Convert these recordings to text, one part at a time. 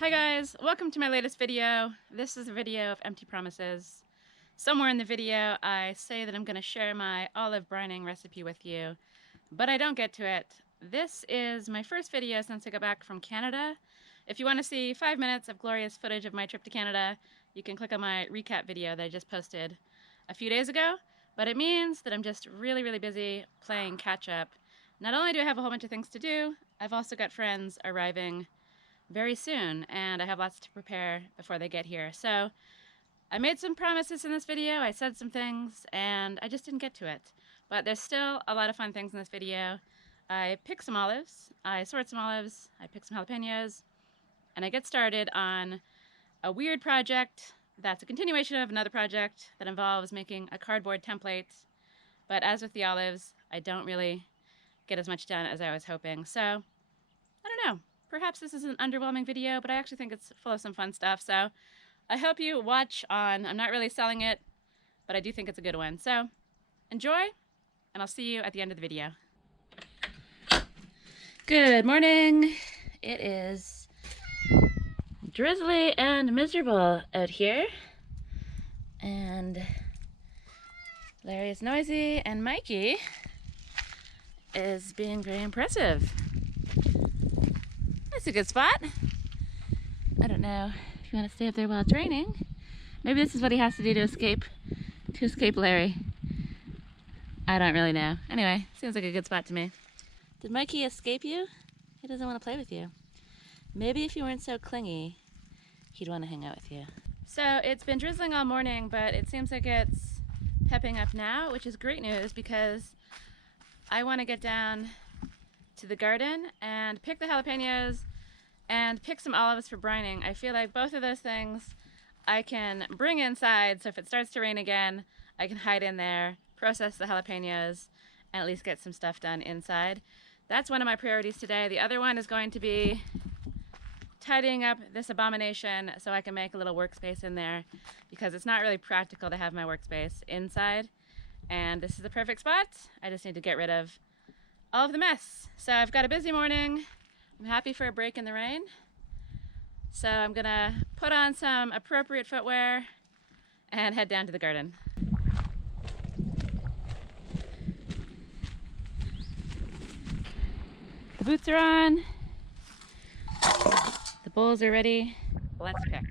Hi guys, welcome to my latest video. This is a video of empty promises. Somewhere in the video I say that I'm going to share my olive brining recipe with you, but I don't get to it. This is my first video since I got back from Canada. If you want to see 5 minutes of glorious footage of my trip to Canada, you can click on my recap video that I just posted a few days ago, but it means that I'm just really busy playing catch up. Not only do I have a whole bunch of things to do, I've also got friends arriving very soon, and I have lots to prepare before they get here. So I made some promises in this video, I said some things, and I just didn't get to it. But there's still a lot of fun things in this video. I picked some olives, I sort some olives, I picked some jalapeños, and I get started on a weird project that's a continuation of another project that involves making a cardboard template. But as with the olives, I don't really get as much done as I was hoping. So, I don't know. Perhaps this is an underwhelming video, but I actually think it's full of some fun stuff. So I hope you watch on. I'm not really selling it, but I do think it's a good one. So enjoy, and I'll see you at the end of the video. Good morning. It is drizzly and miserable out here. And Larry is noisy, and Mikey is being very impressive. That's a good spot. I don't know if you want to stay up there while it's raining. Maybe this is what he has to do to escape Larry. I don't really know. Anyway, seems like a good spot to me. Did Mikey escape you? He doesn't want to play with you. Maybe if you weren't so clingy, he'd want to hang out with you. So it's been drizzling all morning, but it seems like it's pepping up now, which is great news because I want to get down to the garden and pick the jalapeños and pick some olives for brining. I feel like both of those things I can bring inside, so if it starts to rain again, I can hide in there, process the jalapeños, and at least get some stuff done inside. That's one of my priorities today. The other one is going to be tidying up this abomination so I can make a little workspace in there, because it's not really practical to have my workspace inside, and this is the perfect spot. I just need to get rid of all of the mess. So I've got a busy morning. I'm happy for a break in the rain. So I'm gonna put on some appropriate footwear and head down to the garden. The boots are on. The bowls are ready. Let's pick.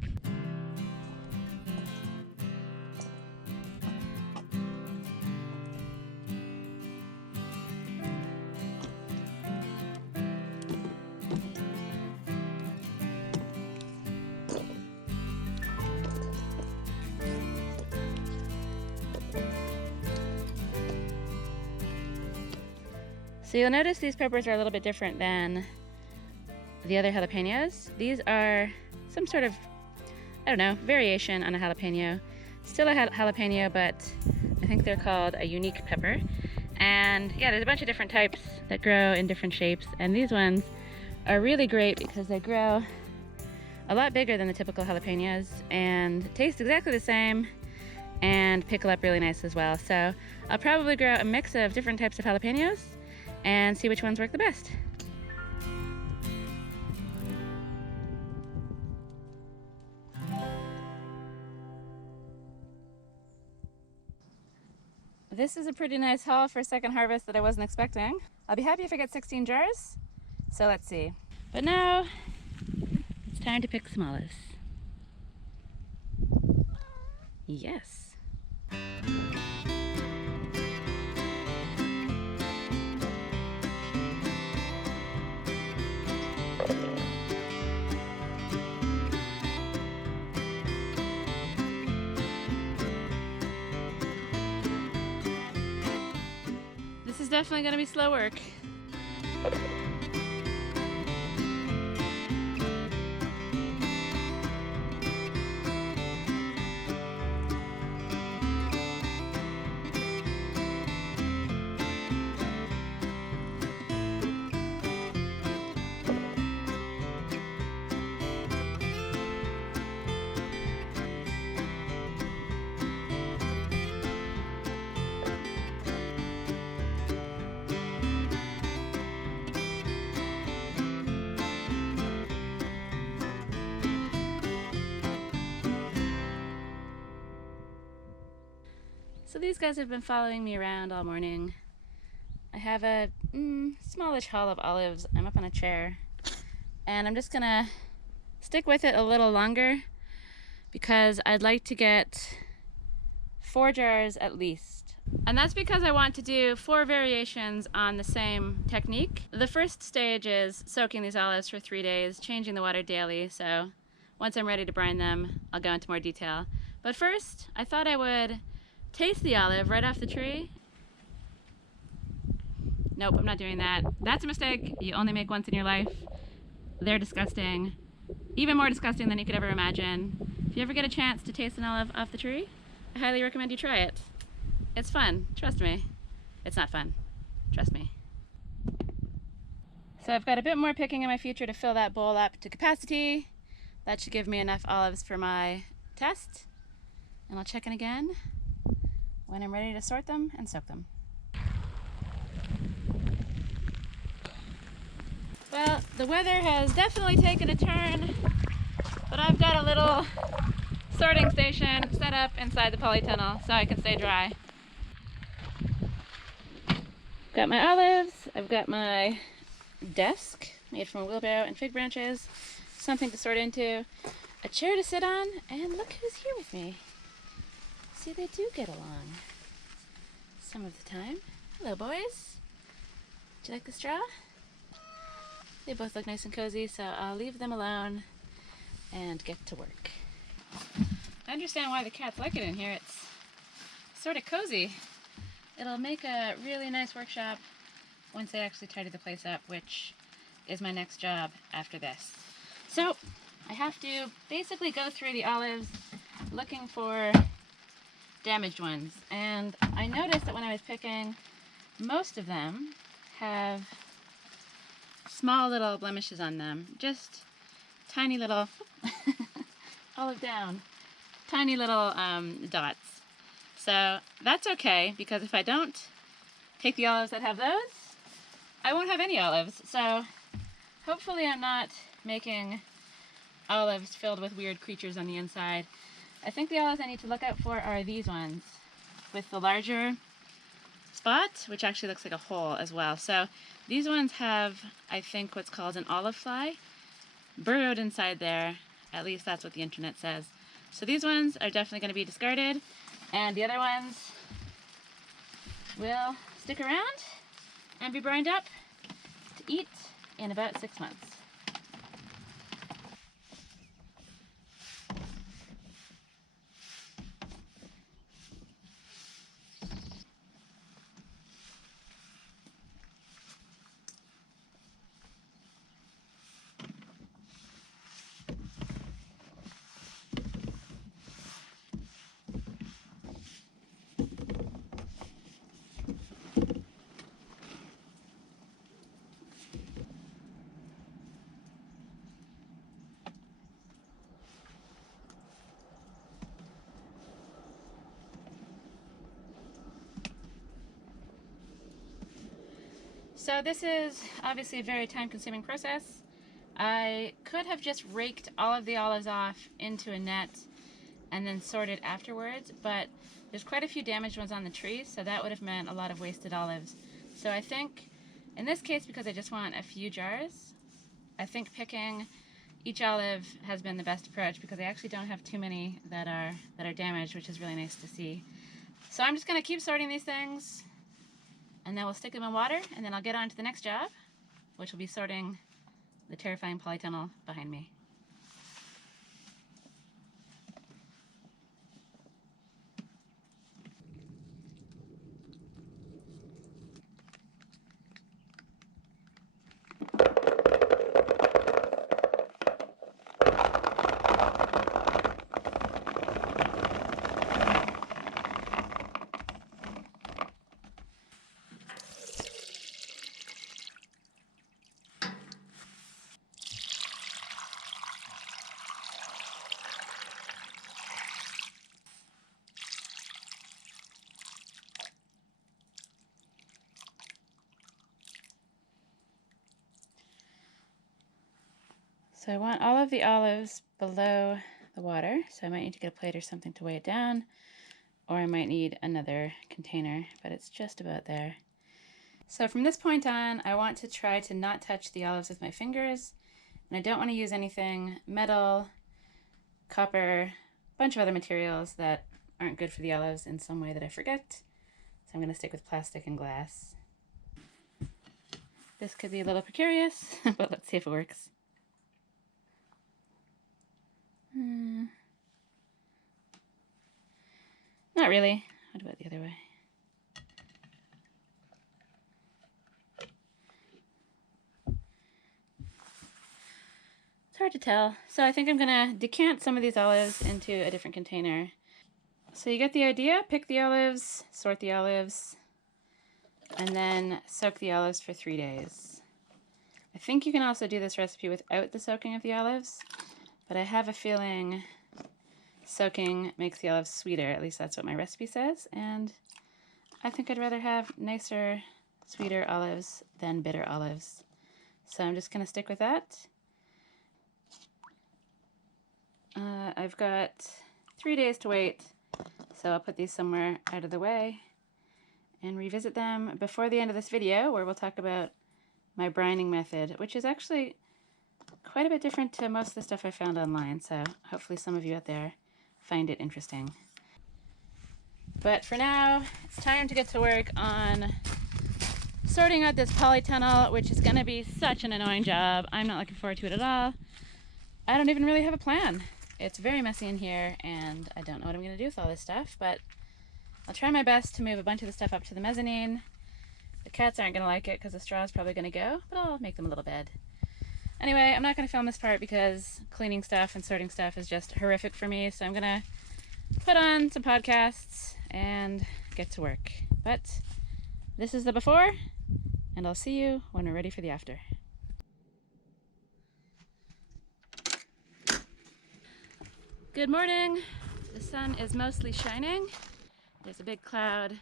So you'll notice these peppers are a little bit different than the other jalapeños. These are some sort of, I don't know, variation on a jalapeno. Still a jalapeno, but I think they're called a unique pepper. And yeah, there's a bunch of different types that grow in different shapes. And these ones are really great because they grow a lot bigger than the typical jalapeños and taste exactly the same and pickle up really nice as well. So I'll probably grow a mix of different types of jalapeños and see which ones work the best. This is a pretty nice haul for a second harvest that I wasn't expecting. I'll be happy if I get 16 jars, so let's see. But now, it's time to pick some olives. Yes. This is definitely going to be slow work. So these guys have been following me around all morning. I have a smallish haul of olives. I'm up on a chair, and I'm just gonna stick with it a little longer because I'd like to get 4 jars at least. And that's because I want to do 4 variations on the same technique. The first stage is soaking these olives for 3 days, changing the water daily, so once I'm ready to brine them, I'll go into more detail. But first, I thought I would taste the olive right off the tree. Nope, I'm not doing that. That's a mistake you only make once in your life. They're disgusting. Even more disgusting than you could ever imagine. If you ever get a chance to taste an olive off the tree, I highly recommend you try it. It's fun, trust me. It's not fun, trust me. So I've got a bit more picking in my future to fill that bowl up to capacity. That should give me enough olives for my test. And I'll check in again when I'm ready to sort them and soak them. Well, the weather has definitely taken a turn, but I've got a little sorting station set up inside the polytunnel so I can stay dry. Got my olives, I've got my desk made from a wheelbarrow and fig branches, something to sort into, a chair to sit on, and look who's here with me. See, they do get along some of the time. Hello, boys. Do you like the straw? They both look nice and cozy, so I'll leave them alone and get to work. I understand why the cats like it in here. It's sort of cozy. It'll make a really nice workshop once I actually tidy the place up, which is my next job after this. So I have to basically go through the olives looking for damaged ones. And I noticed that when I was picking, most of them have small little blemishes on them. Just tiny little, olive down, tiny little dots. So that's okay, because if I don't take the olives that have those, I won't have any olives. So hopefully I'm not making olives filled with weird creatures on the inside. I think the olives I need to look out for are these ones with the larger spot, which actually looks like a hole as well. So these ones have, I think, what's called an olive fly burrowed inside there. At least that's what the internet says. So these ones are definitely going to be discarded, and the other ones will stick around and be brined up to eat in about 6 months. So this is obviously a very time-consuming process. I could have just raked all of the olives off into a net and then sorted afterwards, but there's quite a few damaged ones on the tree, so that would have meant a lot of wasted olives. So I think, in this case, because I just want a few jars, I think picking each olive has been the best approach, because I actually don't have too many that are damaged, which is really nice to see. So I'm just going to keep sorting these things, and then we'll stick them in water, and then I'll get on to the next job, which will be sorting the terrifying polytunnel behind me. So I want all of the olives below the water, so I might need to get a plate or something to weigh it down, or I might need another container, but it's just about there. So from this point on, I want to try to not touch the olives with my fingers, and I don't want to use anything metal, copper, a bunch of other materials that aren't good for the olives in some way that I forget. So I'm going to stick with plastic and glass. This could be a little precarious, but let's see if it works. Not really. What about the other way? It's hard to tell. So I think I'm gonna decant some of these olives into a different container. So you get the idea? Pick the olives, sort the olives, and then soak the olives for 3 days. I think you can also do this recipe without the soaking of the olives, but I have a feeling soaking makes the olives sweeter. At least that's what my recipe says, and I think I'd rather have nicer, sweeter olives than bitter olives. So I'm just going to stick with that. I've got 3 days to wait, so I'll put these somewhere out of the way and revisit them before the end of this video, where we'll talk about my brining method, which is actually quite a bit different to most of the stuff I found online, so hopefully some of you out there find it interesting. But for now, it's time to get to work on sorting out this polytunnel, which is going to be such an annoying job. I'm not looking forward to it at all. I don't even really have a plan. It's very messy in here, and I don't know what I'm going to do with all this stuff, but I'll try my best to move a bunch of the stuff up to the mezzanine. The cats aren't going to like it because the straw is probably going to go, but I'll make them a little bed. Anyway, I'm not going to film this part because cleaning stuff and sorting stuff is just horrific for me, so I'm going to put on some podcasts and get to work. But this is the before, and I'll see you when we're ready for the after. Good morning. The sun is mostly shining. There's a big cloud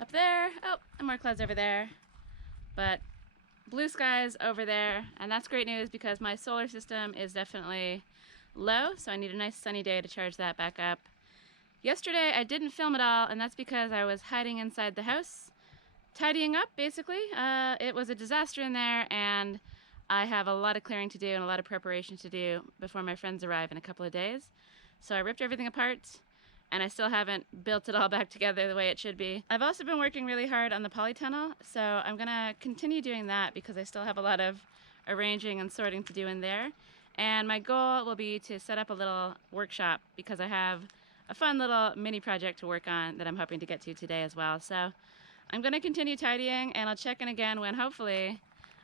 up there. Oh, and more clouds over there. But blue skies over there, and that's great news because my solar system is definitely low, so I need a nice sunny day to charge that back up. Yesterday I didn't film at all, and that's because I was hiding inside the house, tidying up basically. It was a disaster in there, and I have a lot of clearing to do and a lot of preparation to do before my friends arrive in a couple of days. So I ripped everything apart, and I still haven't built it all back together the way it should be. I've also been working really hard on the polytunnel, so I'm gonna continue doing that because I still have a lot of arranging and sorting to do in there. And my goal will be to set up a little workshop because I have a fun little mini project to work on that I'm hoping to get to today as well. So I'm gonna continue tidying, and I'll check in again when hopefully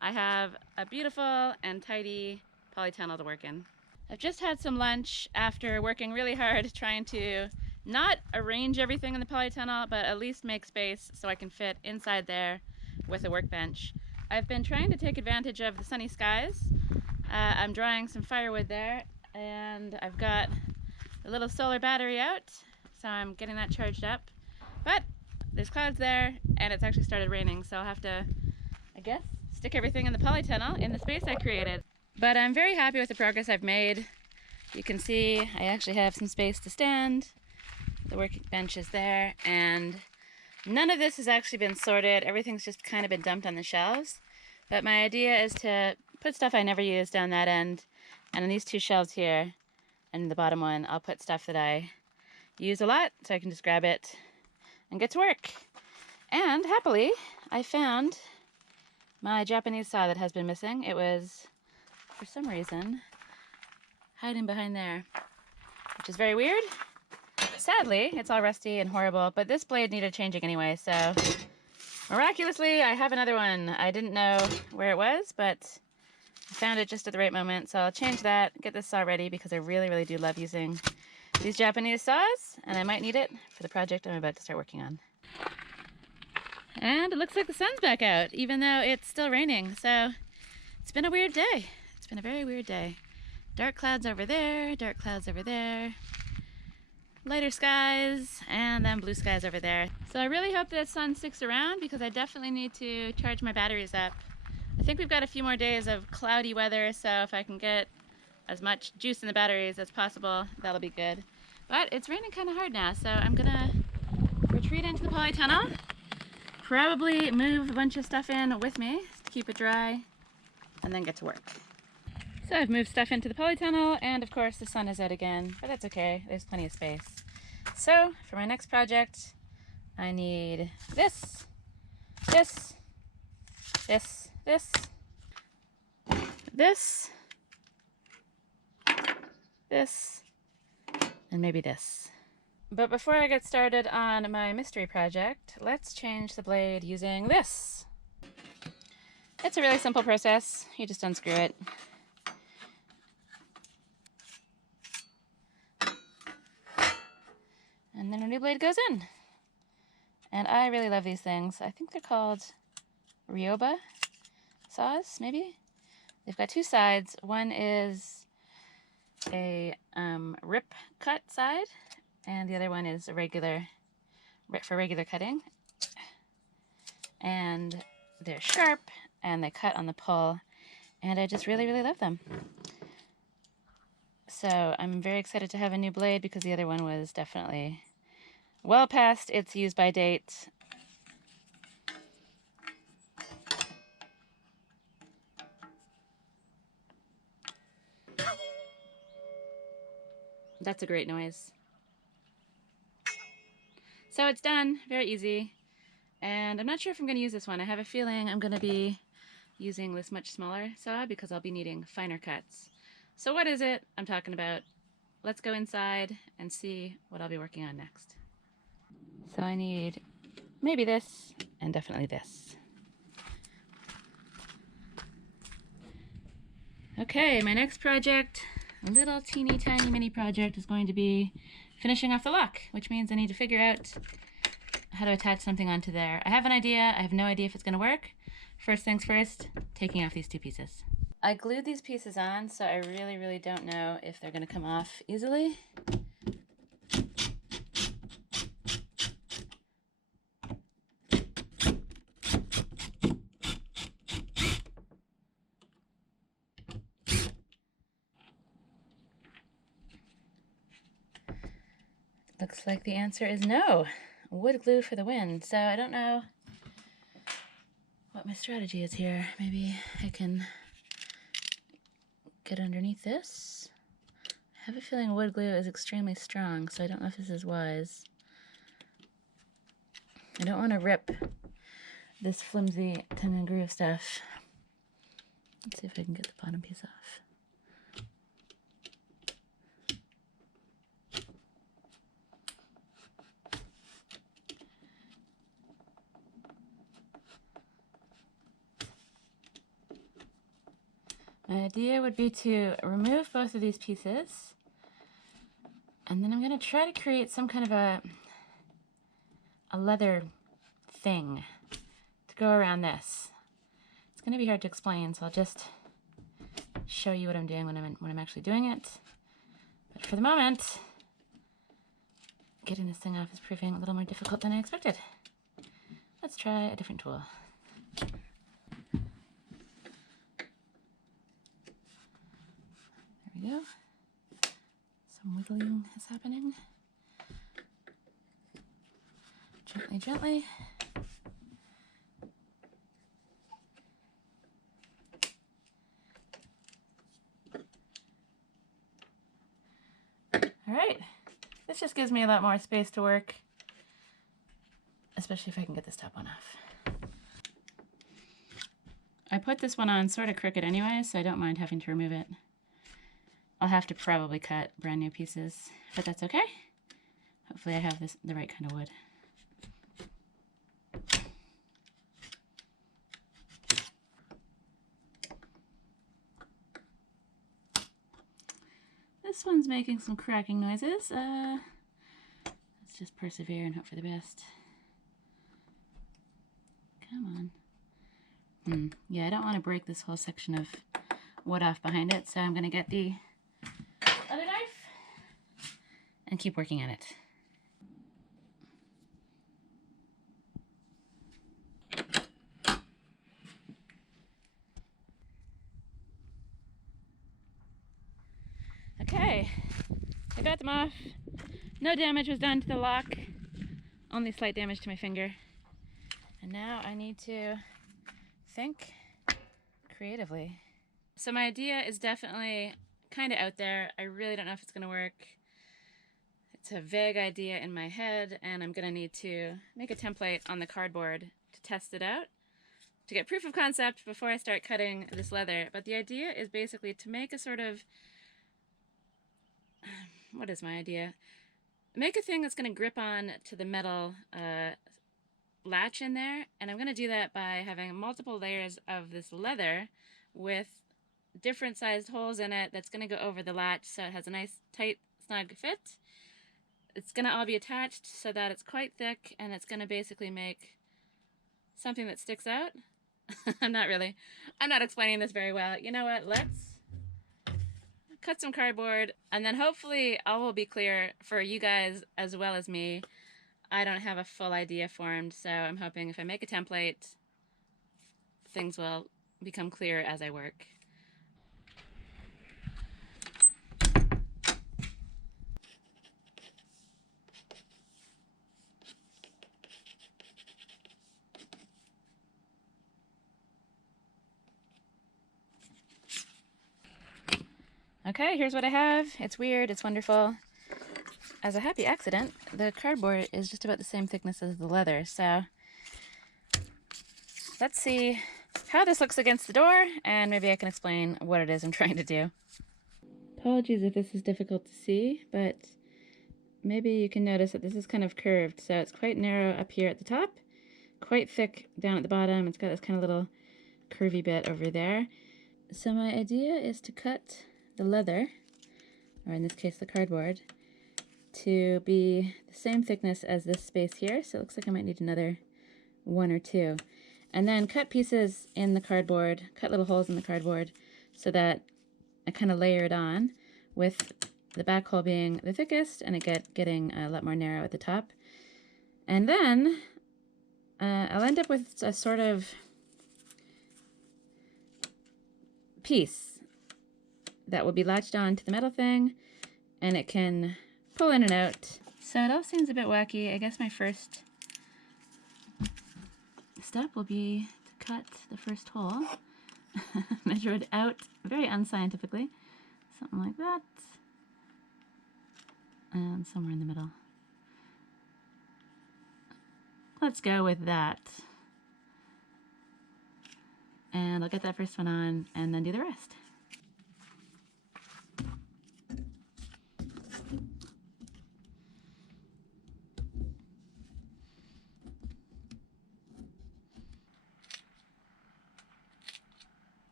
I have a beautiful and tidy polytunnel to work in. I've just had some lunch after working really hard trying to not arrange everything in the polytunnel, but at least make space so I can fit inside there with a workbench. I've been trying to take advantage of the sunny skies. I'm drying some firewood there, and I've got a little solar battery out, so I'm getting that charged up. But there's clouds there, and it's actually started raining, so I'll have to, I guess, stick everything in the polytunnel in the space I created. But I'm very happy with the progress I've made. You can see I actually have some space to stand. The workbench is there, and none of this has actually been sorted. Everything's just kind of been dumped on the shelves. But my idea is to put stuff I never use down that end, and on these two shelves here, and in the bottom one, I'll put stuff that I use a lot, so I can just grab it and get to work. And happily, I found my Japanese saw that has been missing. It was, for some reason, hiding behind there, which is very weird. Sadly, it's all rusty and horrible, but this blade needed changing anyway, so miraculously I have another one. I didn't know where it was, but I found it just at the right moment, so I'll change that, get this saw ready, because I really, really do love using these Japanese saws, and I might need it for the project I'm about to start working on. And it looks like the sun's back out, even though it's still raining, so it's been a weird day. It's been a very weird day. Dark clouds over there, dark clouds over there, lighter skies, and then blue skies over there. So I really hope that sun sticks around because I definitely need to charge my batteries up. I think we've got a few more days of cloudy weather, so if I can get as much juice in the batteries as possible, that'll be good. But it's raining kind of hard now, so I'm gonna retreat into the polytunnel. Probably move a bunch of stuff in with me to keep it dry, and then get to work. So I've moved stuff into the polytunnel, and of course the sun is out again, but that's okay, there's plenty of space. So for my next project, I need this, this, this, this, this, this, and maybe this. But before I get started on my mystery project, let's change the blade using this. It's a really simple process. You just unscrew it. And then a new blade goes in. And I really love these things. I think they're called Ryoba saws, maybe? They've got two sides. One is a rip cut side, and the other one is a regular, for regular cutting. And they're sharp, and they cut on the pull, and I just really, really love them. So I'm very excited to have a new blade because the other one was definitely well past its use by date. That's a great noise. So it's done, very easy. And I'm not sure if I'm going to use this one. I have a feeling I'm going to be using this much smaller saw because I'll be needing finer cuts. So what is it I'm talking about? Let's go inside and see what I'll be working on next. So I need maybe this and definitely this. Okay, my next project, a little teeny tiny mini project, is going to be finishing off the lock, which means I need to figure out how to attach something onto there. I have an idea. I have no idea if it's going to work. First things first, taking off these two pieces. I glued these pieces on, so I really, really don't know if they're going to come off easily. Looks like the answer is no. Wood glue for the win. So I don't know what my strategy is here. Maybe I can get underneath this. I have a feeling wood glue is extremely strong, so I don't know if this is wise. I don't want to rip this flimsy tongue and groove stuff. Let's see if I can get the bottom piece off. My idea would be to remove both of these pieces, and then I'm going to try to create some kind of a leather thing to go around this. It's going to be hard to explain, so I'll just show you what I'm doing when I'm actually doing it. But for the moment, getting this thing off is proving a little more difficult than I expected. Let's try a different tool. There we go. Some wiggling is happening. Gently, gently. All right, this just gives me a lot more space to work, especially if I can get this top one off. I put this one on sort of crooked anyway, so I don't mind having to remove it. I'll have to probably cut brand new pieces, but that's okay. Hopefully I have the right kind of wood. This one's making some cracking noises. Let's just persevere and hope for the best. Come on. Yeah, I don't want to break this whole section of wood off behind it, so I'm going to get the other knife and keep working on it. Okay, I got them off. No damage was done to the lock, only slight damage to my finger. And now I need to think creatively. So my idea is definitely kind of out there. I really don't know if it's going to work. It's a vague idea in my head, and I'm going to need to make a template on the cardboard to test it out, to get proof of concept before I start cutting this leather. But the idea is basically to make a sort of, what is my idea? Make a thing that's going to grip on to the metal latch in there, and I'm going to do that by having multiple layers of this leather with different sized holes in it that's going to go over the latch so it has a nice tight snug fit. It's going to all be attached so that it's quite thick, and it's going to basically make something that sticks out. I'm not explaining this very well. You know what, let's cut some cardboard, and then hopefully all will be clear for you guys as well as me. I don't have a full idea formed, so I'm hoping if I make a template, things will become clear as I work. Okay, here's what I have. It's weird, it's wonderful. As a happy accident, the cardboard is just about the same thickness as the leather, so let's see how this looks against the door, and maybe I can explain what it is I'm trying to do. Apologies if this is difficult to see, but maybe you can notice that this is kind of curved, so it's quite narrow up here at the top, quite thick down at the bottom. It's got this kind of little curvy bit over there. So my idea is to cut the leather, or in this case the cardboard, to be the same thickness as this space here. So it looks like I might need another 1 or 2. And then cut pieces in the cardboard, cut little holes in the cardboard so that I kind of layer it on, with the back hole being the thickest and it getting a lot more narrow at the top. And then I'll end up with a sort of piece that will be latched on to the metal thing, and it can pull in and out. So it all seems a bit wacky. I guess my first step will be to cut the first hole, measure it out very unscientifically, something like that, and somewhere in the middle. Let's go with that. And I'll get that first one on and then do the rest.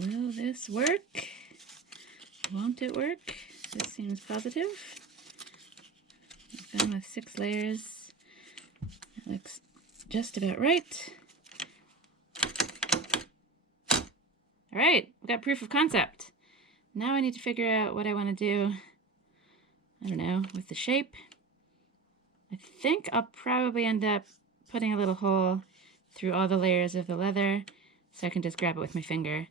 Will this work? Won't it work? This seems positive. I've gone with 6 layers. It looks just about right. Alright, we've got proof of concept. Now I need to figure out what I want to do, I don't know, with the shape. I think I'll probably end up putting a little hole through all the layers of the leather so I can just grab it with my finger.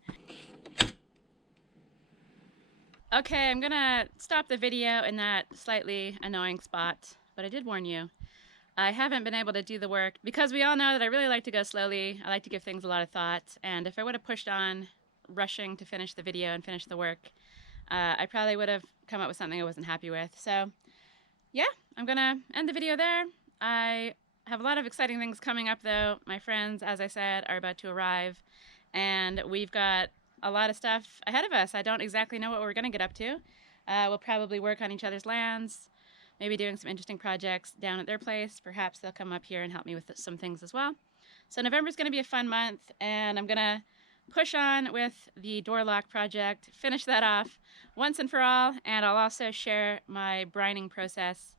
Okay, I'm gonna stop the video in that slightly annoying spot, but I did warn you. I haven't been able to do the work because we all know that I really like to go slowly. I like to give things a lot of thought, and if I would have pushed on rushing to finish the video and finish the work, I probably would have come up with something I wasn't happy with. So yeah, I'm gonna end the video there. I have a lot of exciting things coming up though. My friends, as I said, are about to arrive, and we've got a lot of stuff ahead of us. I don't exactly know what we're gonna get up to. We'll probably work on each other's lands, maybe doing some interesting projects down at their place. Perhaps they'll come up here and help me with some things as well. So November's gonna be a fun month, and I'm gonna push on with the door lock project, finish that off once and for all, and I'll also share my brining process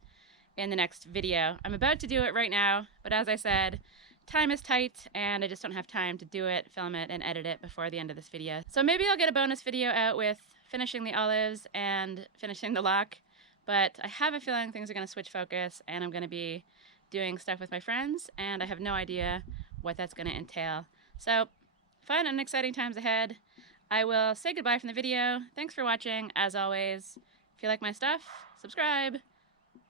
in the next video. I'm about to do it right now, but as I said, time is tight and I just don't have time to do it, film it, and edit it before the end of this video. So maybe I'll get a bonus video out with finishing the olives and finishing the lock, but I have a feeling things are going to switch focus and I'm going to be doing stuff with my friends, and I have no idea what that's going to entail. So, fun and exciting times ahead. I will say goodbye from the video. Thanks for watching, as always. If you like my stuff, subscribe,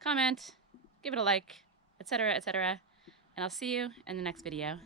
comment, give it a like, etc., etc., and I'll see you in the next video.